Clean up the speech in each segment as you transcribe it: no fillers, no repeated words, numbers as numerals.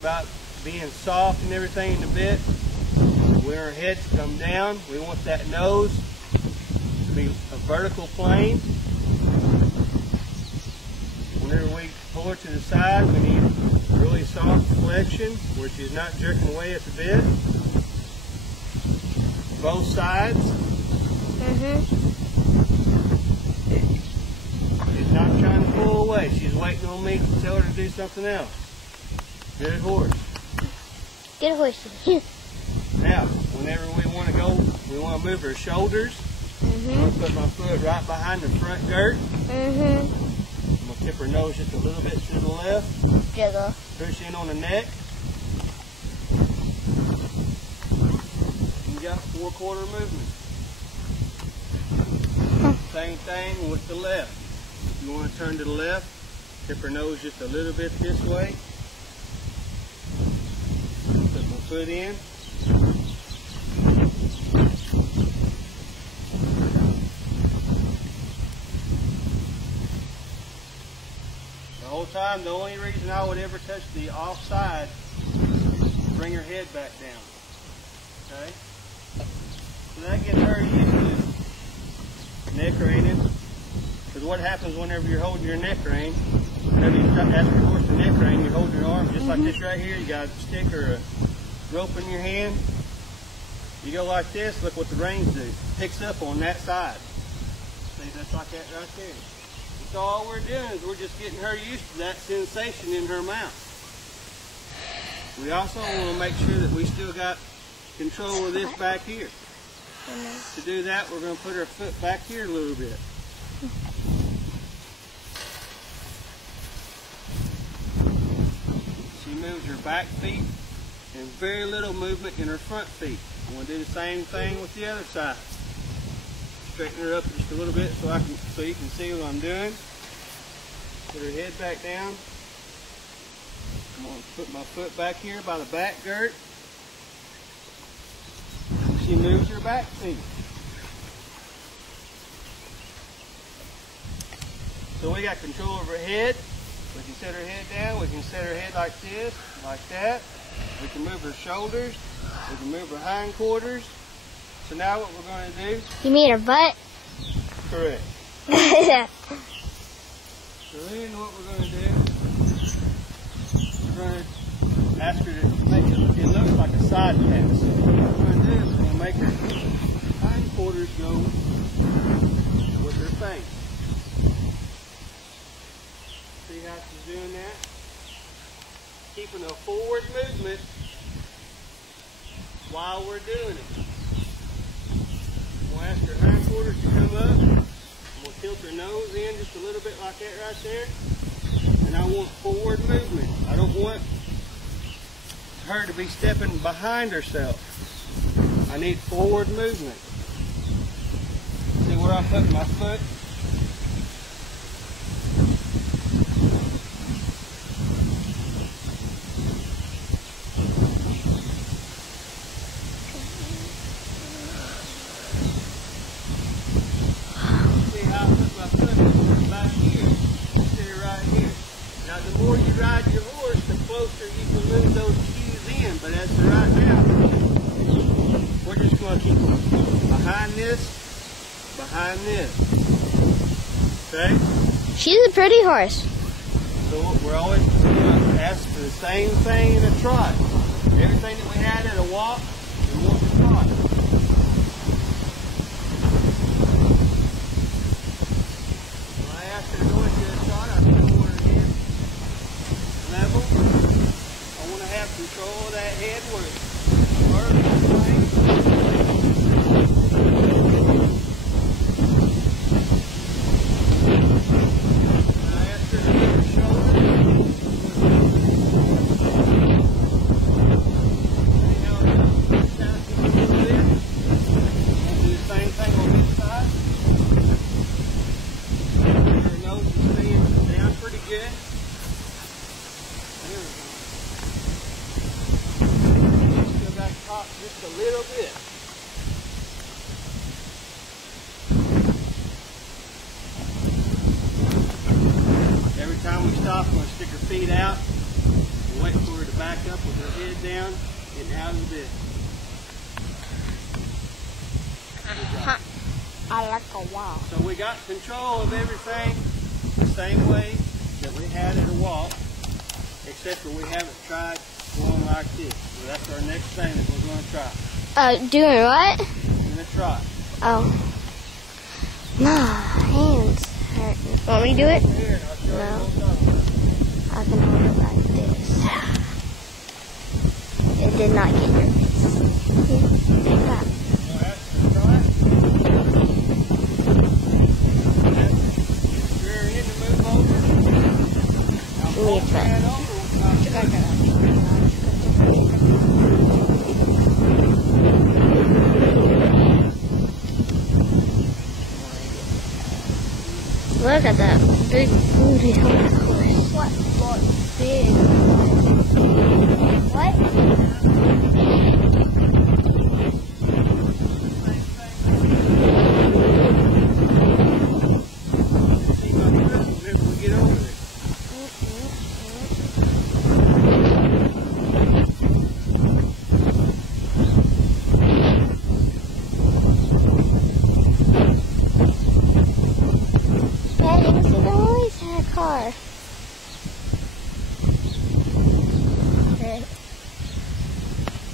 About being soft and everything in the bit. When our heads come down, we want that nose to be a vertical plane. Whenever we pull her to the side, we need really soft flexion where she's not jerking away at the bit. Both sides. She's not trying to pull away. She's waiting on me to tell her to do something else. Good horse. Good horse. Now, whenever we want to go, we want to move her shoulders. I'm going to put my foot right behind the front girt. I'm going to tip her nose just a little bit to the left. Jiggle. Push in on the neck. You got 4/4 movement. Same thing with the left. You want to turn to the left, tip her nose just a little bit this way. Put my foot in. The whole time, the only reason I would ever touch the offside is to bring her head back down. Okay? So that gets her used to neck reining. Because what happens whenever you're holding your neck rein, whenever you ask your horse to neck rein, you hold your arm just like this right here. You got a stick or a rope in your hand. You go like this, look what the reins do. It picks up on that side. See, that's like that right there. So all we're doing is we're just getting her used to that sensation in her mouth. We also want to make sure that we still got control of this back here. To do that, we're going to put her foot back here a little bit. She moves her back feet and very little movement in her front feet. I'm going to do the same thing with the other side. Straighten her up just a little bit so you can see what I'm doing. Put her head back down. I'm going to put my foot back here by the back girt. She moves her back feet. So we got control of her head. We can set her head down. We can set her head like this, like that. We can move her shoulders. We can move her hindquarters. So now what we're going to do... You mean her butt? Correct. So then what we're going to do, we're going to ask her to make it look like a side pass. So what we're going to do is we're going to make her hindquarters go with her face. See how she's doing that? Keeping a forward movement while we're doing it. We'll ask her hindquarters to come up. We'll tilt her nose in just a little bit like that right there. And I want forward movement. I don't want her to be stepping behind herself. I need forward movement. See where I'm putting my foot? The more you ride your horse, the closer you can move those cues in. But as to right now, we're just going to keep them behind this. Okay? She's a pretty horse. So we're always going to ask for the same thing in a trot. Everything that we had at a walk, we want to trot. When I ask her to go into a trot, I still want her in level. I want to have control of that head where it's vertical plane. When I ask her to move her shoulders, see how it sounds a little bit. We'll do the same thing on this side. Her nose is staying down pretty good. Still got to pop just a little bit. Every time we stop, I'm going to stick her feet out and wait for her to back up with her head down, getting out of the bit. I like a wall. So we got control of everything the same way that we had at a walk, except for we haven't tried going like this. So that's our next thing that we're going to try. Doing what? We're going to try. Oh. My hands hurting. Want me to do it? Here, I'll show you No. what I'm talking about. I can hold it like this. It did not get your face. Here, take that. Look at that big booty on the horse. What? Big. What? Car. Okay.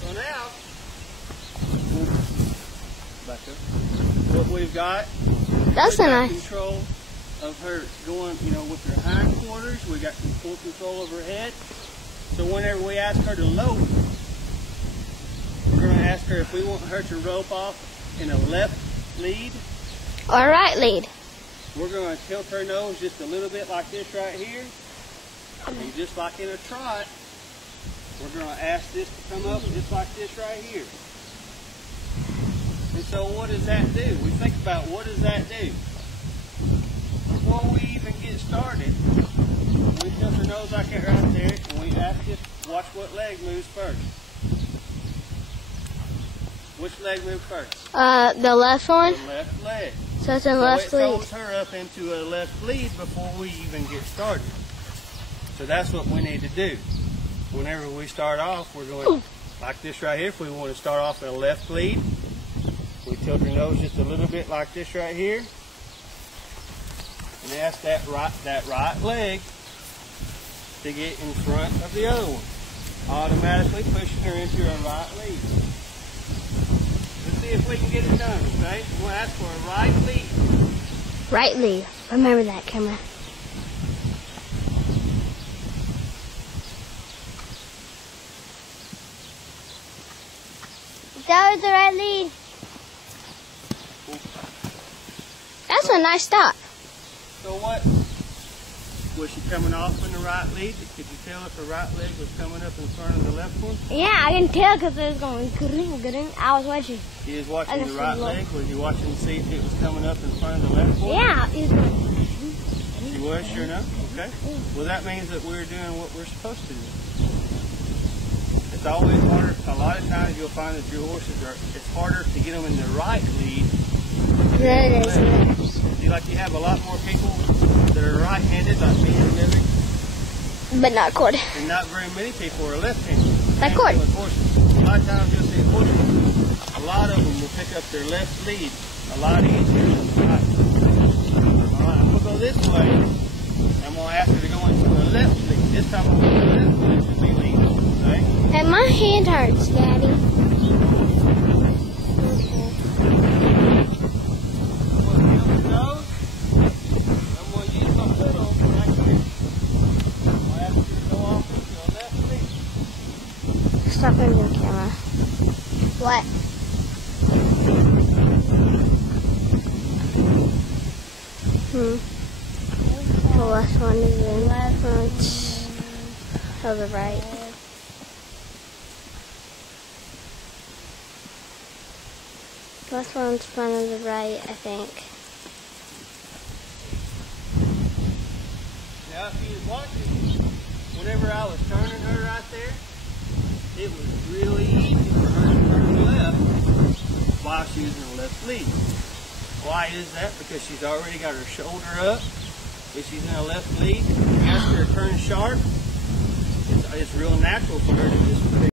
So now, back up. What we've got, That's a nice. Control of her going, with her hindquarters. We got full control of her head. So whenever we ask her to load, we're going to ask her if we want her to rope off in a left lead or right lead. We're going to tilt her nose just a little bit like this right here. And just like in a trot, we're going to ask this to come up just like this right here. And so what does that do? We think about what does that do? Before we even get started, we tilt her nose like that right there, and we ask this, watch what leg moves first. Which leg moves first? The left one? The left leg. So it's a left lead. So it throws her up into a left lead before we even get started. So that's what we need to do. Whenever we start off, we're going like this right here. If we want to start off in a left lead, we tilt her nose just a little bit like this right here. And ask that right leg to get in front of the other one. Automatically pushing her into a right lead. Let's see if we can get it done, okay? We'll ask for a right lead. Right lead. Remember that, camera. That was the right lead. That's a nice stop. So what? Was she coming off in the right lead? Could you tell if her right leg was coming up in front of the left one? Yeah, I can tell because it was going good. I was watching. You was watching the right leg? Was you watching to see if it was coming up in front of the left one? Yeah, it was going. She was, sure enough? Okay. Well, that means that we're doing what we're supposed to do. It's always harder. A lot of times you'll find that your horses it's harder to get them in the right lead. That is. See, like you have a lot more people that are right-handed, like me and Millie. But not cord. And not very many people are left-handed. Like cord. A lot of times you'll see horses, a lot of them will pick up their left lead a lot easier than the right. Alright, I'm going to go this way. I'm going to ask her to go into a left lead. This time I'm going to go left lead to be lead. Okay? Hey, my hand hurts, Daddy. Stop on your camera. What? The last one is in front of the right. Last one's front of the right, I think. Now, if you was watching, whenever I was turning her right there, it was really easy for her to turn left while she was in the left lead. Why is that? Because she's already got her shoulder up. If she's in a left lead, ask her to turn sharp. it's real natural for her to just